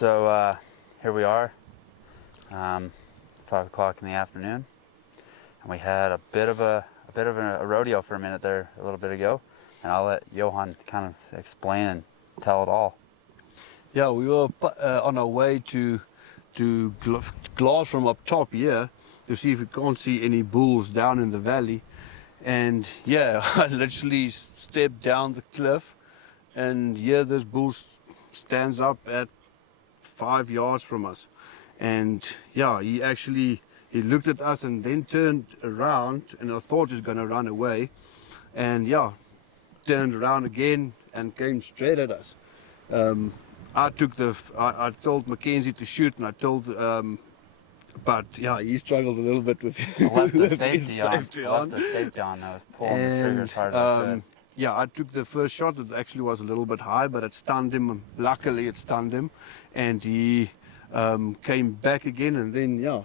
So here we are, 5 o'clock in the afternoon, and we had a bit of a rodeo for a minute there a little bit ago, and I'll let Johann kind of explain and tell it all. Yeah, we were on our way to glass from up top here to see if we can't see any bulls down in the valley. And yeah, I literally stepped down the cliff, and here this bull stands up at 5 yards from us. And yeah, he looked at us and then turned around, and I thought he was going to run away. And yeah, turned around again and came straight at us. I told Mackenzie to shoot, and I told, but yeah, he struggled a little bit with I left the safety on. I was pulling the trigger as hard as I could. Yeah, I took the first shot. It actually was a little bit high, but it stunned him. Luckily, it stunned him, and he came back again. And then yeah,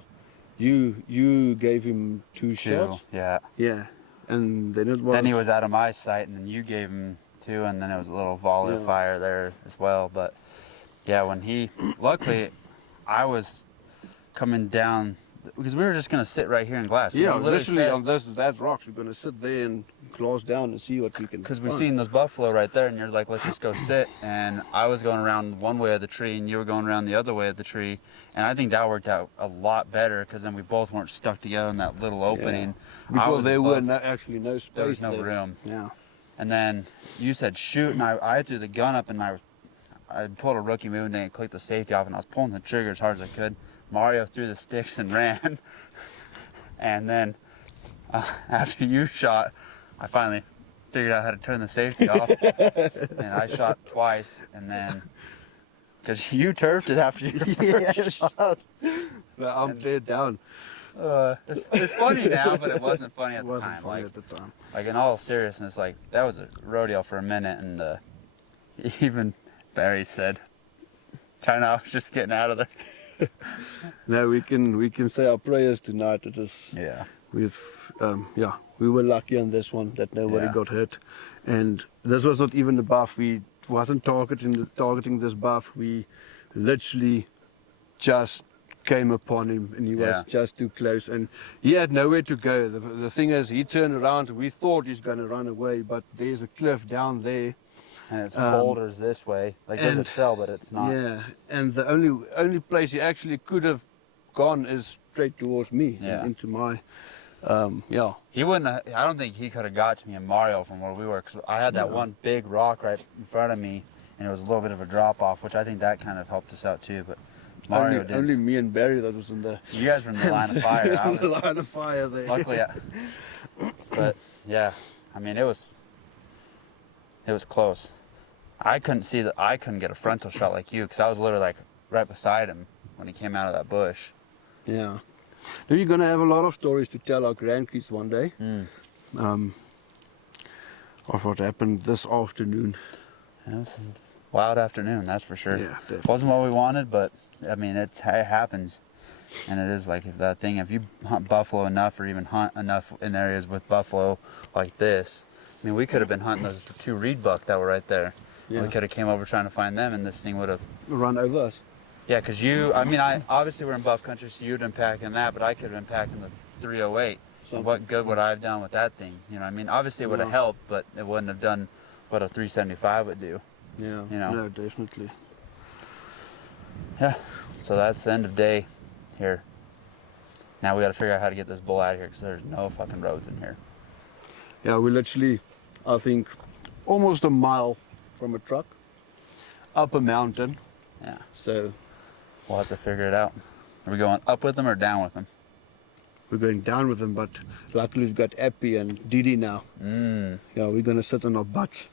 you gave him two shots. Yeah. Yeah, and then it was. Then he was out of my sight, and then you gave him two, and then it was a little volley of fire there as well. But yeah, when luckily, I was coming down because we were just gonna sit right here in glass. Yeah, literally on that rocks. We're gonna sit there and glass down and see what we can. Because we seen this buffalo right there, and you're like, let's just go sit. And I was going around one way of the tree, and you were going around the other way of the tree. And I think that worked out a lot better because then we both weren't stuck together in that little opening. Yeah. Because there were actually no space. There was no room. Yeah. And then you said shoot, and I threw the gun up, and I pulled a rookie move, and then clicked the safety off, and I was pulling the trigger as hard as I could. Mario threw the sticks and ran. And then after you shot, I finally figured out how to turn the safety off. And I shot twice, and then because you turfed it after you first shot. Well, I'm dead down. It's funny now, but it wasn't funny at the time. At the time. Like in all seriousness, like that was a rodeo for a minute, and even Barry said, "China, I was just getting out of there." Now we can say our prayers tonight. It is. Yeah. We were lucky on this one that nobody got hurt, and this was not even a buff. We wasn't targeting this buff. We literally just came upon him, and he was just too close, and he had nowhere to go. The thing is, he turned around. We thought he's going to run away, but there's a cliff down there. And it's boulders this way. Like there's a trail, but it's not. Yeah, and the only place he actually could have gone is straight towards me, into my, He wouldn't have, I don't think he could have got to me and Mario from where we were, because I had that one big rock right in front of me, and it was a little bit of a drop off, which I think that kind of helped us out too, but Mario did. Only me and Barry that was in the... You guys were in the line of fire. I was in the line of fire there. Luckily, but yeah, I mean, it was close. I couldn't get a frontal shot like you, because I was literally like right beside him when he came out of that bush. Yeah. Now you're going to have a lot of stories to tell our grandkids one day. Of what happened this afternoon. It was a wild afternoon, that's for sure. Yeah, definitely. It wasn't what we wanted, but I mean, it happens. And it is like that thing, if you hunt buffalo enough, or even hunt enough in areas with buffalo like this, I mean, we could have been hunting those two reed buck that were right there. Yeah. We could have came over trying to find them, and this thing would have run over us. Yeah, because I obviously we're in buff country, so you'd been packing that, but I could have been packing the 308. So what good would I have done with that thing? You know, I mean, obviously it would have helped, but it wouldn't have done what a 375 would do. Yeah. You know? No, definitely. Yeah. So that's the end of day here. Now we got to figure out how to get this bull out of here, because there's no fucking roads in here. Yeah, we literally, I think, almost a mile from a truck, up a mountain. Yeah. So we'll have to figure it out. Are we going up with them or down with them? We're going down with them, but luckily we've got Appy and Didi now. Yeah, we're going to sit on our butts.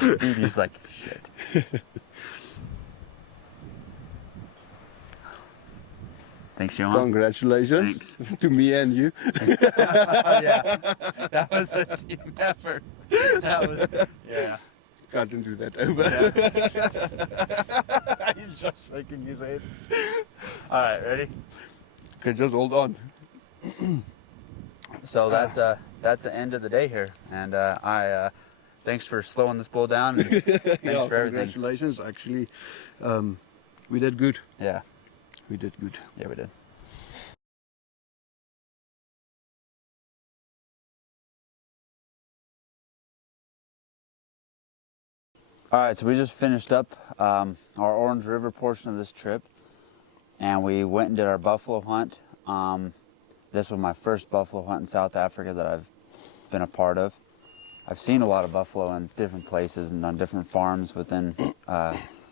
Didi's like, shit. Thanks, Johann. Congratulations. Thanks. To me and you. Yeah, that was a team effort. That was, yeah. Can't do that over. Yeah. He's just shaking his head. All right, ready? Okay, just hold on. So that's the end of the day here, and thanks for slowing this bull down. And thanks Yeah, for everything. congratulations. Actually, we did good. Yeah, We did good. yeah, we did. All right, so we just finished up our Orange River portion of this trip, and we went and did our buffalo hunt. This was my first buffalo hunt in South Africa that I've been a part of. I've seen a lot of buffalo in different places and on different farms within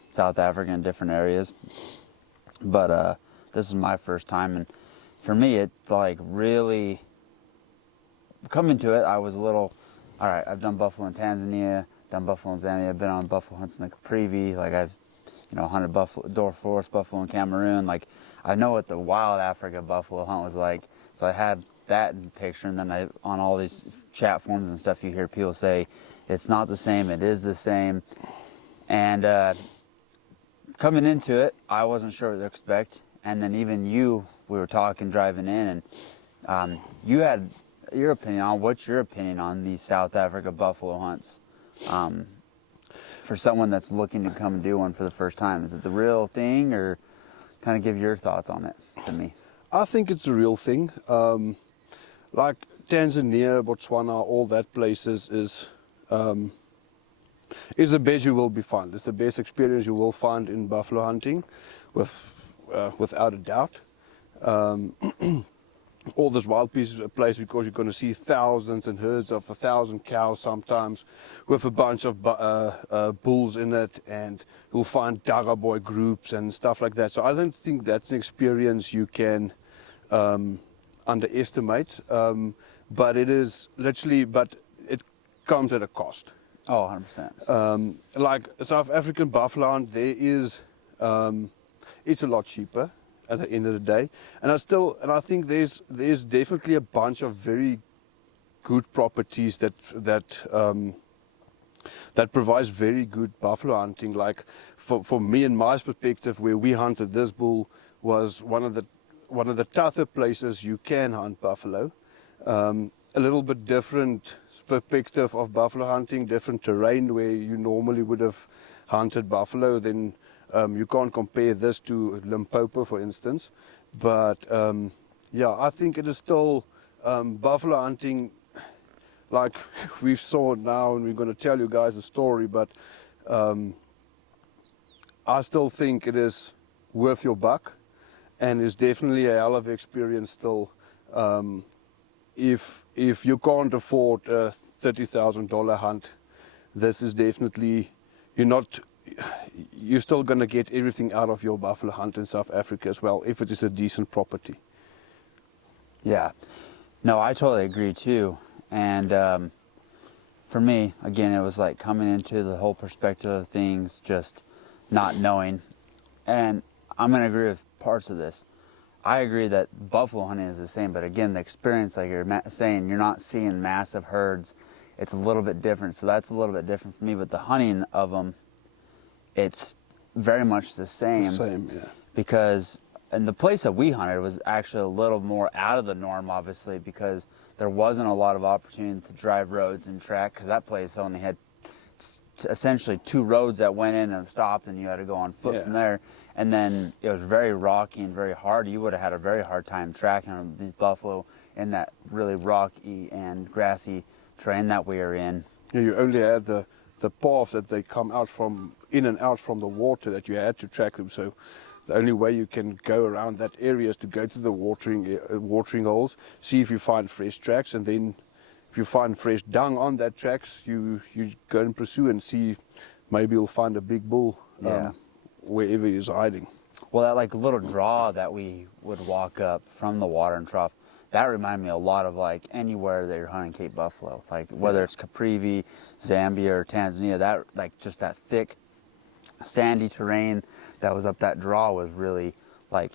South Africa in different areas, but this is my first time, and for me, it's like really coming to it. I was a little, all right, I've done buffalo in Tanzania, done buffalo in Zambia, I've been on buffalo hunts in the Caprivi, like I've, hunted buffalo, Dor Forest buffalo in Cameroon. Like I know what the wild Africa buffalo hunt was like, so I had that in the picture. And then on all these chat forums and stuff, you hear people say it's not the same, it is the same. And coming into it, I wasn't sure what to expect. And then even we were talking driving in, and you had your opinion on what's your opinion on these South Africa buffalo hunts. For someone that's looking to come do one for the first time, is it the real thing, or kind of give your thoughts on it to me? I think it's a real thing. Like Tanzania, Botswana, all that places is the best you will be find. It's the best experience you will find in buffalo hunting, without a doubt. All this wild pieces of place, because you're going to see thousands and herds of 1,000 cows sometimes, with a bunch of bulls in it, and you'll find Dagga boy groups and stuff like that. So I don't think that's an experience you can underestimate, but it is literally, but it comes at a cost. Oh, 100%. Like South African buffalo hunt, there is, it's a lot cheaper at the end of the day, and I think there's definitely a bunch of very good properties that provides very good buffalo hunting. Like for me and my perspective, where we hunted this bull was one of the tougher places you can hunt buffalo. A little bit different perspective of buffalo hunting, different terrain where you normally would have hunted buffalo. Then you can't compare this to Limpopo, for instance. But yeah, I think it is still buffalo hunting, like we saw now, and we're going to tell you guys a story, but I still think it is worth your buck, and it's definitely a hell of an experience still. If you can't afford a $30,000 hunt, this is definitely, you're still going to get everything out of your buffalo hunt in South Africa as well, if it is a decent property. Yeah, no, I totally agree too. And for me, again, it was like coming into the whole perspective of things, just not knowing. And I'm going to agree with parts of this. I agree that buffalo hunting is the same, but again, the experience, like you're saying, you're not seeing massive herds. It's a little bit different, so that's a little bit different for me. But the hunting of them, it's very much the same. The same, yeah. Because, and the place that we hunted was actually a little more out of the norm, obviously, because there wasn't a lot of opportunity to drive roads and track, because that place only had essentially 2 roads that went in and stopped, and you had to go on foot from there. And then it was very rocky and very hard. You would have had a very hard time tracking these buffalo in that really rocky and grassy terrain that we are in. Yeah, you only had the path that they come out from, in and out from the water, that you had to track them. So the only way you can go around that area is to go to the watering holes, see if you find fresh tracks, and then if you find fresh dung on that tracks, you go and pursue and see, maybe you'll find a big bull wherever he's hiding. Well, that like little draw that we would walk up from the watering trough, that reminded me a lot of like anywhere that you're hunting Cape buffalo, like whether it's Caprivi, Zambia, or Tanzania. That like just that thick, sandy terrain that was up that draw was really like,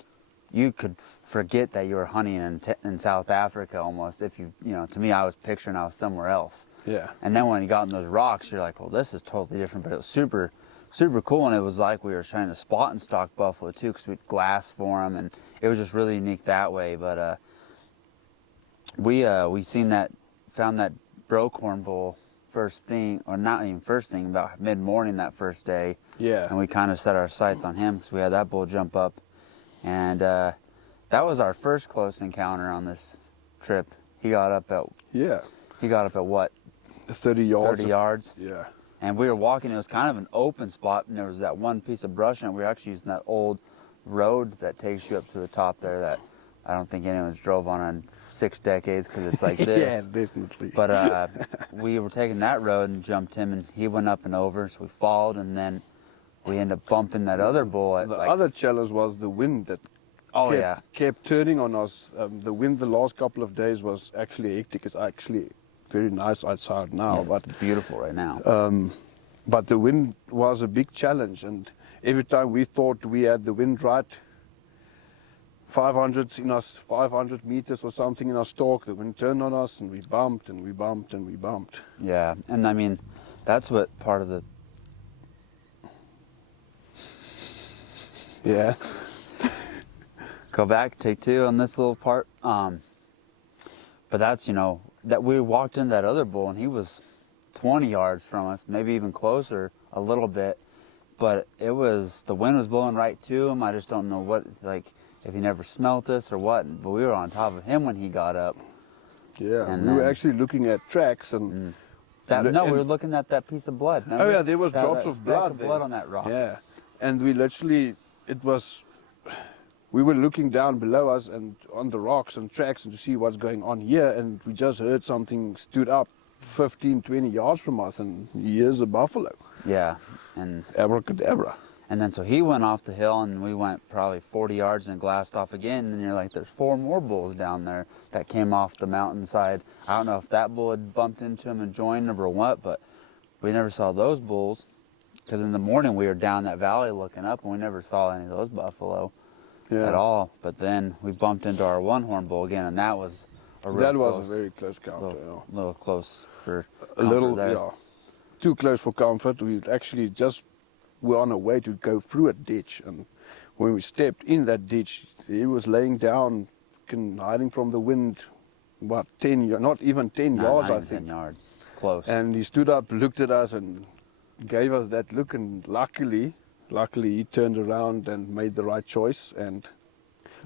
you could forget that you were hunting in South Africa almost. If to me, I was picturing I was somewhere else. Yeah. And then when you got in those rocks, you're like, well, this is totally different. But it was super, super cool, and it was like we were trying to spot and stalk buffalo too, because we had glass for them, and it was just really unique that way. But we found that Brokhorn bull first thing, or not even first thing, about mid-morning that first day. Yeah. And we kind of set our sights on him because we had that bull jump up. And that was our first close encounter on this trip. He got up at what? 30 yards. 30 yards. Yeah. And we were walking, it was kind of an open spot, and there was that one piece of brush, and we were actually using that old road that takes you up to the top there that I don't think anyone's drove on in 6 decades because it's like this. Yeah, definitely. But we were taking that road and jumped him, and he went up and over, so we followed, and then we ended up bumping that other bull. At the like, other challenge was the wind that kept turning on us. The wind the last couple of days was actually hectic. It's actually very nice outside now, but it's beautiful right now. But the wind was a big challenge, and every time we thought we had the wind right, 500 meters or something in our stalk, the wind turned on us, and we bumped and we bumped and we bumped. Yeah, and I mean, that's what part of the... Yeah. Go back, take 2 on this little part. But that's, you know, that we walked in that other bull, and he was 20 yards from us, maybe even closer a little bit. But it was, the wind was blowing right to him. I just don't know what, like, if he never smelt us or what. But we were on top of him when he got up. Yeah, and we were actually looking at tracks and... we were looking at that piece of blood. Remember? Oh yeah, there was drops of blood blood on that rock. Yeah, and we literally, we were looking down below us and on the rocks and tracks and to see what's going on here, and we just heard something stood up 15, 20 yards from us, and here's a buffalo. Yeah, and abracadabra. And then so he went off the hill, and we went probably 40 yards and glassed off again, and you're like, there's 4 more bulls down there that came off the mountainside. I don't know if that bull had bumped into him and joined him or what, but we never saw those bulls, because in the morning we were down that valley looking up, and we never saw any of those buffalo at all. But then we bumped into our one-horn bull again, and that was a real was a very close counter. Little close for a little there. Yeah, too close for comfort. We actually just were on our way to go through a ditch, and when we stepped in that ditch, he was laying down, hiding from the wind, about 10, not even 10 yards, I think. 10 yards, close. And he stood up, looked at us, and gave us that look. And luckily, he turned around and made the right choice and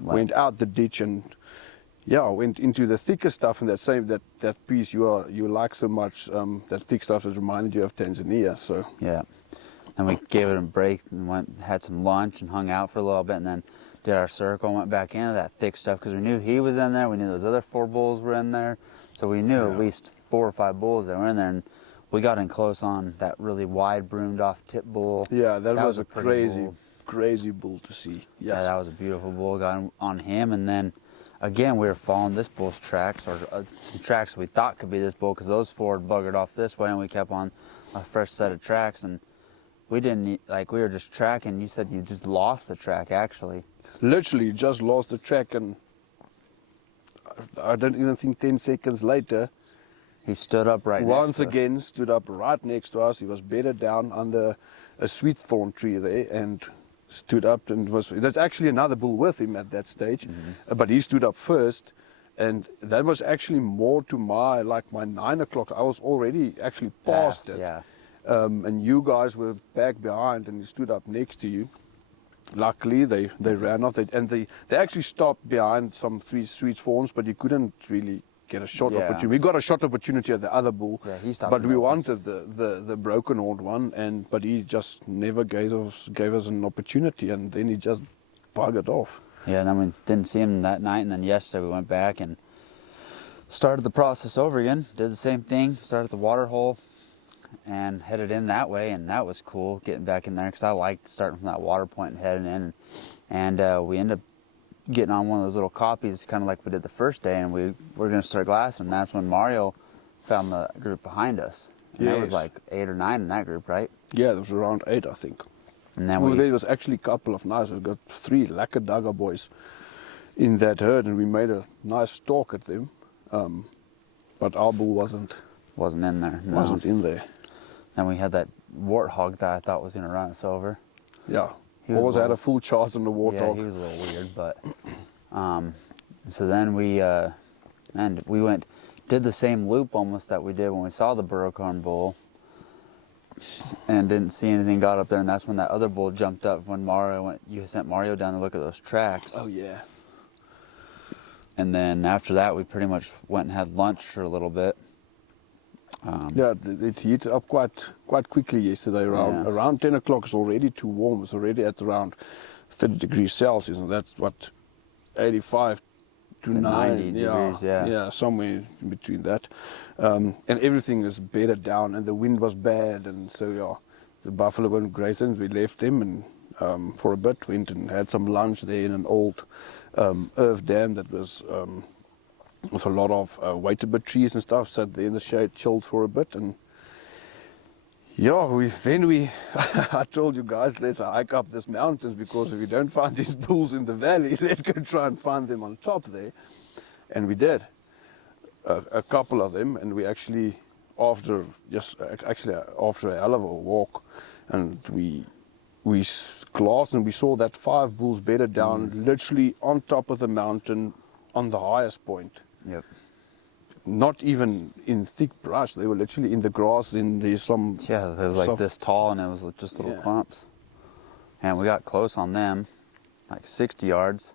went out the ditch and went into the thicker stuff. And that piece you like so much, that thick stuff has reminded you of Tanzania. So yeah. And we gave it a break and had some lunch and hung out for a little bit, and then did our circle and went back into that thick stuff because we knew he was in there. We knew those other 4 bulls were in there. So we knew at least 4 or 5 bulls that were in there. And we got in close on that really wide broomed off tip bull. Yeah, that was a crazy bull to see. Yes. Yeah, that was a beautiful bull. Got on him, and then again we were following this bull's tracks, or some tracks we thought could be this bull, because those 4 had buggered off this way, and we kept on a fresh set of tracks. And we didn't, we were just tracking. You said you just lost the track, actually. Literally just lost the track, and I don't even think 10 seconds later, he stood up once again, stood up right next to us. He was bedded down under a sweet thorn tree there and stood up, and there's actually another bull with him at that stage, but he stood up first. And that was actually more to my 9 o'clock. I was already actually past it. Yeah. And you guys were back behind, and he stood up next to you. Luckily, they ran off, and they actually stopped behind some 3 sweet forms, but you couldn't really get a shot opportunity. We got a shot opportunity at the other bull, but we wanted the broken horned one, but he just never gave us an opportunity, and then he just buggered off. Yeah, and then we didn't see him that night, and then yesterday we went back and started the process over again. Did the same thing, started the water hole, and headed in that way, and that was cool getting back in there, because I liked starting from that water point and heading in, and we ended up getting on one of those little copies, kind of like we did the first day, and we were going to start glassing. And that's when Mario found the group behind us, and there was 8 or 9 in that group, right? Yeah, there was around 8, I think. And then there was actually a couple of nice. We got 3 Lakadaga boys in that herd, and we made a nice stalk at them, but our bull wasn't in there. No. Wasn't in there. Then we had that warthog that I thought was going to run us over. Yeah, he always had a full charge on the warthog. Yeah, he was a little weird, but so then we went did the same loop almost that we did when we saw the burro-corn bull, and didn't see anything, got up there, and that's when that other bull jumped up when Mario went. You sent Mario down to look at those tracks. Oh yeah. And then after that, we pretty much went and had lunch for a little bit. Yeah, it heated up quite quickly yesterday. Around 10 o'clock, it's already too warm. It's already at around 30 degrees Celsius, and that's what, 85 to 90 yeah, degrees, yeah. Yeah, somewhere in between that. And everything is bedded down, and the wind was bad, and so yeah, the buffalo weren't grazing. We left them, and for a bit went and had some lunch there in an old earth dam that was with a lot of waiterbird trees and stuff. Sat there in the shade, chilled for a bit, and yeah, I told you guys, let's hike up this mountains, because if we don't find these bulls in the valley, let's go try and find them on top there. And we did a couple of them, and we actually after a hell of a walk, and we glassed and we saw that 5 bulls bedded down literally on top of the mountain on the highest point. Yep. Not even in thick brush, they were literally in the grass. There's some. Yeah, it was like this tall, and it was just little clumps. And we got close on them, like 60 yards.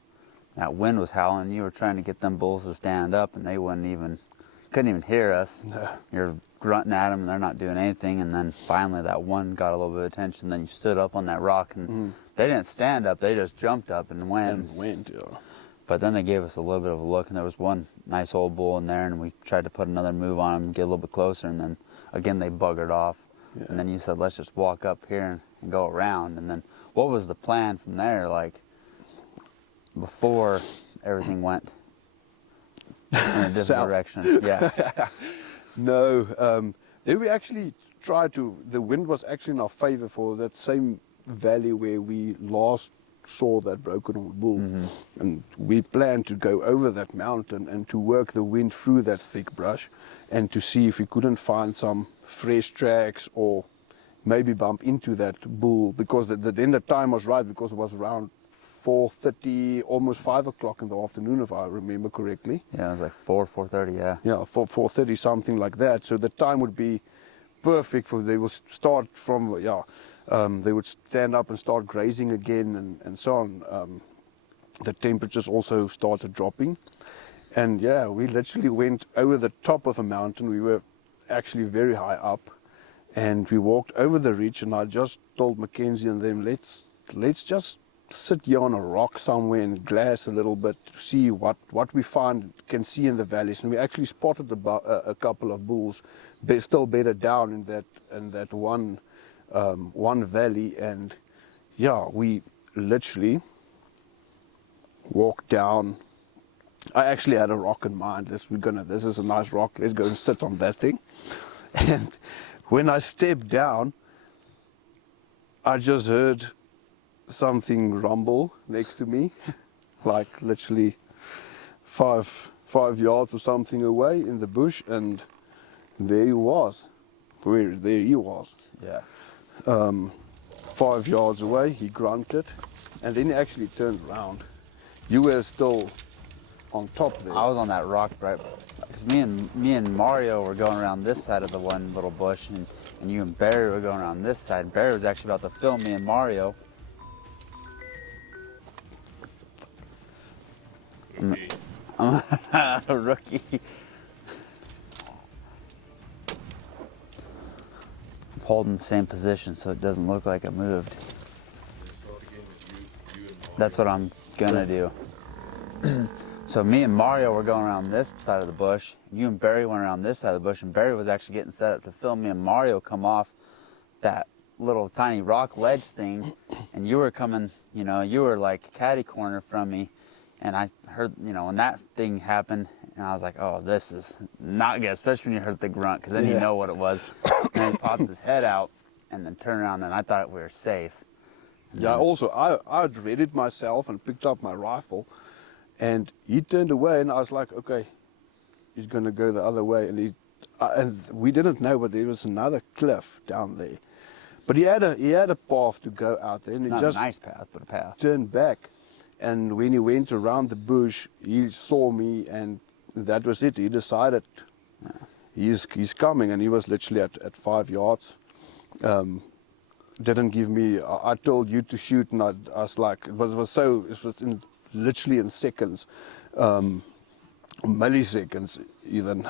That wind was howling. You were trying to get them bulls to stand up, and they couldn't even hear us. No. You're grunting at them, and they're not doing anything. And then finally, that one got a little bit of attention. Then you stood up on that rock, and they didn't stand up. They just jumped up and went. Yeah. But then they gave us a little bit of a look, and there was one nice old bull in there, and we tried to put another move on him, get a little bit closer, and then again they buggered off. Yeah. And then you said, let's just walk up here and go around. And then what was the plan from there, like before everything went in a different direction? Yeah. No, then we actually tried to, the wind was actually in our favor for that same valley where we last saw that broken horn bull, and we planned to go over that mountain and to work the wind through that thick brush, and to see if we couldn't find some fresh tracks or maybe bump into that bull, because then the time was right, because it was around 4:30, almost 5 o'clock in the afternoon, if I remember correctly. Yeah, it was like 4:30, yeah. Yeah, 4:30, something like that. So the time would be perfect for, they will start from, they would stand up and start grazing again, and so on. The temperatures also started dropping. And yeah, we literally went over the top of a mountain. We were actually very high up, and we walked over the ridge, and I just told Mackenzie and them, let's just sit here on a rock somewhere and glass a little bit to see what we can see in the valleys. And we actually spotted a couple of bulls still bedded down in that one valley. And yeah, we literally walked down. I actually had a rock in mind. This is a nice rock, let's go and sit on that thing. And when I stepped down, I just heard something rumble next to me, like literally five yards or something away in the bush, and there he was. Yeah. 5 yards away, he grunted, and then he actually turned around. You were still on top there. I was on that rock, right? Because me and Mario were going around this side of the one little bush, and you and Barry were going around this side. Barry was actually about to film me and Mario. I'm a rookie. I'm holding the same position so it doesn't look like I moved. That's what I'm gonna do. So me and Mario were going around this side of the bush, and you and Barry went around this side of the bush, and Barry was actually getting set up to film me and Mario come off that little tiny rock ledge thing, and you were coming, you were like catty corner from me. And I heard, when that thing happened, and I was like, oh, this is not good, especially when you heard the grunt, because then you know what it was. And then he popped his head out and then turned around, and I thought we were safe. And yeah, also, I readied myself and picked up my rifle, and he turned away, and I was like, okay, he's going to go the other way. And we didn't know, but there was another cliff down there. But he had a path to go out there, and he not just a nice path, but a path. Turned back. And when he went around the bush, he saw me, and that was it. He decided He's coming, and he was literally at 5 yards. Didn't give me. I told you to shoot, and I was like, it was literally in seconds, milliseconds even.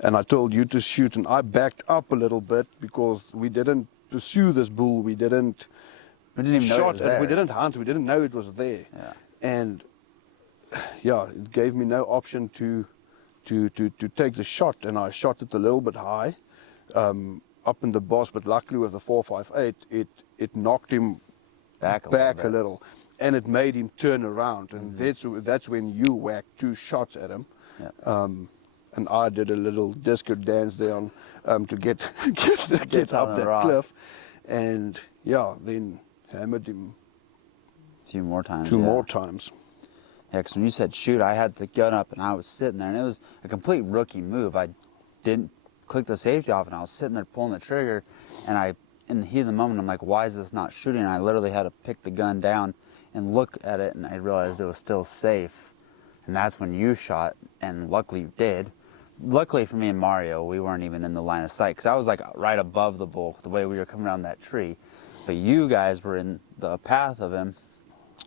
And I told you to shoot, and I backed up a little bit because we didn't pursue this bull. We didn't even know it was there. We didn't hunt. We didn't know it was there. Yeah. And yeah, it gave me no option to take the shot, and I shot it a little bit high, up in the boss. But luckily with the 4.58, it knocked him back a little, and it made him turn around, and that's when you whacked 2 shots at him. Yeah. And I did a little disco dance there to get up that cliff, and yeah, then hammered him two more times. More times. Yeah, because when you said shoot, I had the gun up and I was sitting there, and it was a complete rookie move. I didn't click the safety off, and I was sitting there pulling the trigger, and in the heat of the moment, I'm like, why is this not shooting? And I literally had to pick the gun down and look at it, and I realized it was still safe. And that's when you shot, and luckily you did. Luckily for me and Mario, we weren't even in the line of sight, because I was like right above the bull, the way we were coming down that tree. But you guys were in the path of him.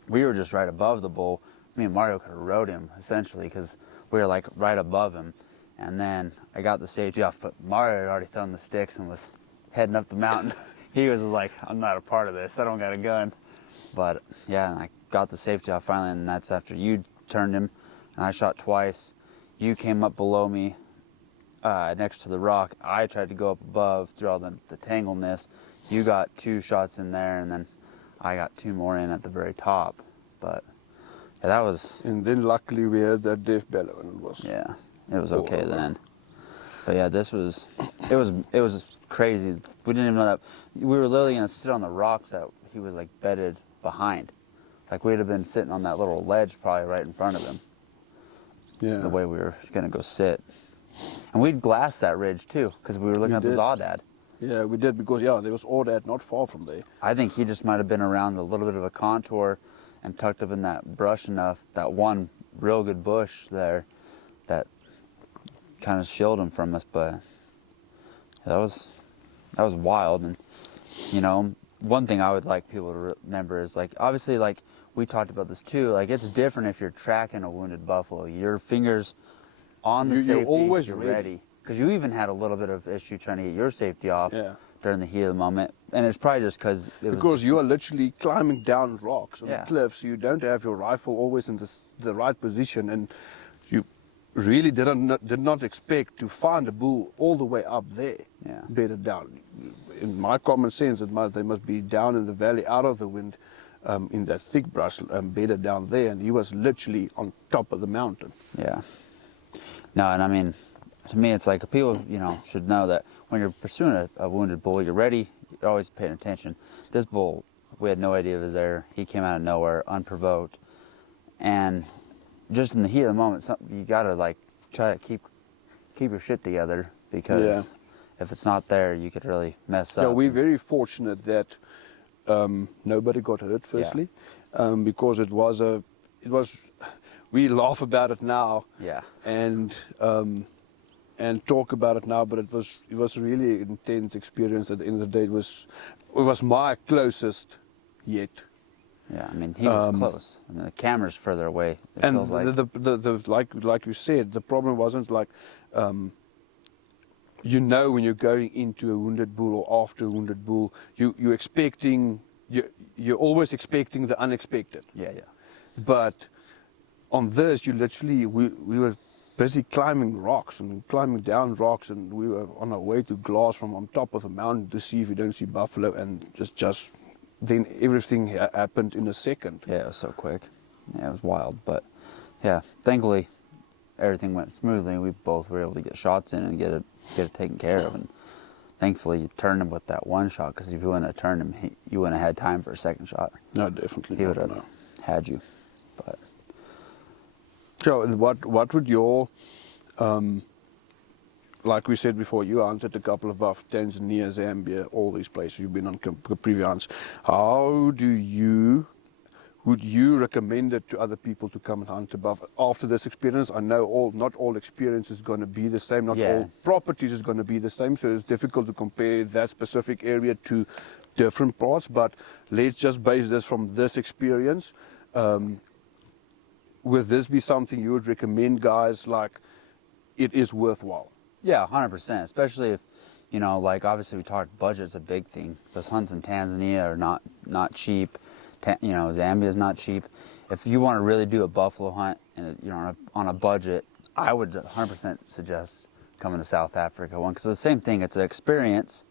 We were just right above the bull. Me and Mario could have rode him, essentially, because we were like right above him. And then I got the safety off, but Mario had already thrown the sticks and was heading up the mountain. He was like, I'm not a part of this, I don't got a gun. But yeah, and I got the safety off finally, and that's after you turned him, and I shot twice. You came up below me next to the rock. I tried to go up above through all the tangleness. You got 2 shots in there, and then I got 2 more in at the very top. But yeah, that was... And then luckily we had that death bellow, and it was... Yeah, it was okay then. But yeah, this was... It was crazy. We didn't even know that... We were literally going to sit on the rocks that he was like bedded behind. Like we'd have been sitting on that little ledge probably right in front of him. Yeah. The way we were going to go sit. And we'd glassed that ridge too, because we were looking at the Zawdad. Yeah, we did, because yeah, there was Awdad not far from there. I think he just might have been around a little bit of a contour and tucked up in that brush enough, that one real good bush there, that kind of shielded him from us. But that was wild. And you know, one thing I would like people to remember is, like, obviously, like we talked about this too, like it's different if you're tracking a wounded buffalo. Your fingers on the safety, you're always ready. Because you even had a little bit of issue trying to get your safety off during the heat of the moment. And it's probably just because you are literally climbing down rocks on Yeah. the cliffs. You don't have your rifle always in the right position, and you really did not expect to find a bull all the way up there, bedded down. In my common sense, they must be down in the valley, out of the wind, in that thick brush, bedded down there, and he was literally on top of the mountain. Yeah. No, and I mean, to me, it's like people, you know, should know that when you're pursuing a wounded bull, you're ready, you're always paying attention. This bull, we had no idea it was there. He came out of nowhere, unprovoked. And just in the heat of the moment, you gotta like try to keep your shit together, because if it's not there, you could really mess up. Yeah, we're very fortunate that nobody got hurt, firstly, because it was, we laugh about it now, and talk about it now, but it was a really intense experience. At the end of the day, it was my closest yet. Yeah, I mean, he was close. I mean, the camera's further away. And like you said, the problem wasn't like, you know, when you're going into a wounded bull or after a wounded bull, you're always expecting the unexpected. Yeah. But on this, we were busy climbing rocks and climbing down rocks, and we were on our way to glass from on top of a mountain to see if we don't see buffalo, and just then everything happened in a second. Yeah, it was so quick. Yeah, it was wild. But yeah, thankfully everything went smoothly. We both were able to get shots in and get it taken care of. And thankfully you turned him with that one shot, because if you wouldn't have turned him, you wouldn't have had time for a second shot. No, definitely he not. He would have had you. But so what would your, like we said before, you hunted a couple of buff, Tanzania, Zambia, all these places. You've been on previous hunts. would you recommend it to other people to come and hunt above after this experience? I know not all experience is going to be the same, not Yeah. all properties is going to be the same, so it's difficult to compare that specific area to different parts, but let's just base this from this experience. Would this be something you would recommend, guys, like it is worthwhile? Yeah, 100%. Especially if, you know, like obviously we talked budget's a big thing. Those hunts in Tanzania are not cheap. You know, Zambia is not cheap. If you want to really do a buffalo hunt and you know on a budget, I would 100% suggest coming to South Africa. One, because it's the same thing. It's an experience.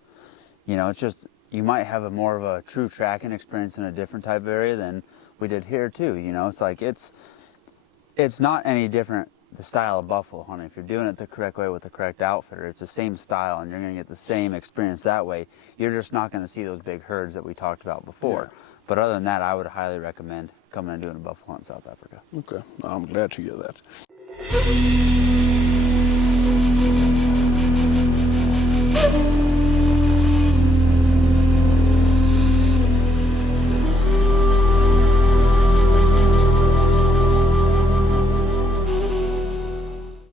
You know, it's just you might have a more of a true tracking experience in a different type of area than we did here too. You know, it's like it's not any different. The style of buffalo hunting, if you're doing it the correct way with the correct outfitter, it's the same style and you're going to get the same experience that way. You're just not going to see those big herds that we talked about before. Yeah. But other than that, I would highly recommend coming and doing a buffalo hunt in South Africa. Okay, I'm glad to hear that.